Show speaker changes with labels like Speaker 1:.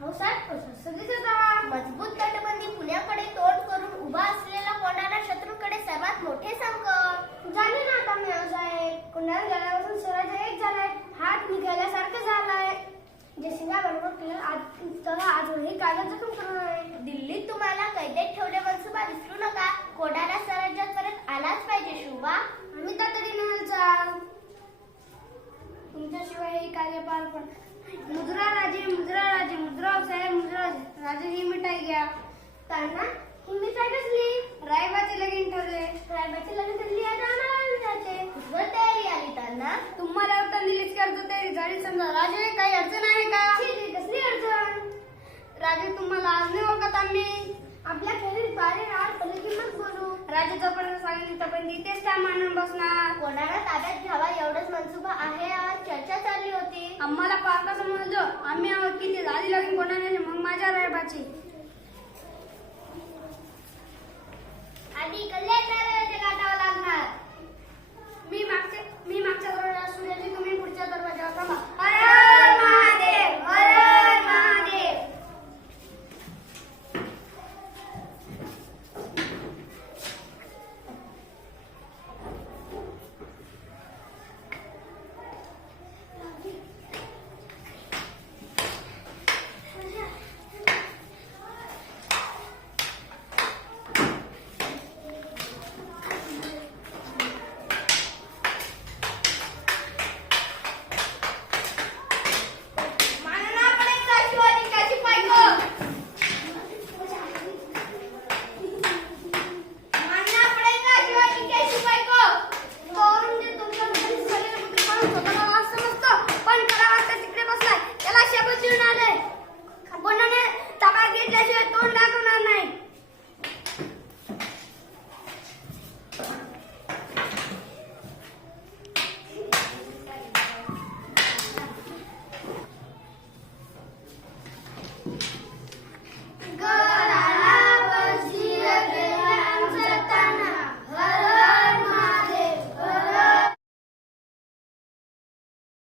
Speaker 1: हो साहेब सगळीच आता मजबूत तटबंदी पुण्याकडे तोंड करून उभा असलेला कोणाला शत्रूकडे सर्वात मोठे संकट झाले ना आता मी साहेब. कोणाला गेल्यापासून स्वराज्य एक झालाय. हात निघाल्यासारखं झालाय. जसिंगा बरोबर केलं आज आजही कागद जखम करून आहे. दिल्लीत तुम्हाला कैदेत ठेवले मनसुबा विसरू नका. कोणाला स्वराज्यात परत आलाच पाहिजे शुभा. आम्ही तातडीने हालचाल तुमच्याशिवाय हे कार्य पार पड मुद्रा राजे मुद्रा राजे मुद्रा साहेब ही मिठाई घ्या. त्यांना ही मिठाई कसली? रायबाचे लगीन ठरले. रायबाचे लगीन ठरली आता जाते कुठवर तयारी आली त्यांना तुम्हाला आता निलीच करतो तयारी झाली समजा राजे काही अडचण आहे का? कसली अडचण? राजे तुम्हाला आज नाही ओळखत आम्ही. आपल्या खेळीत बारे राड पहिले किंमत बोलू. राजे जोपर्यंत सांगितलं तोपर्यंत इथेच त्या मांडून बसणार. कोणाला ताब्यात घ्यावा एवढंच मनसुबा आहे आज. आम्हाला पार्का समजलं आम्ही आहोत किती? झाली लगीन कोणाने मग माझ्या रायबाची.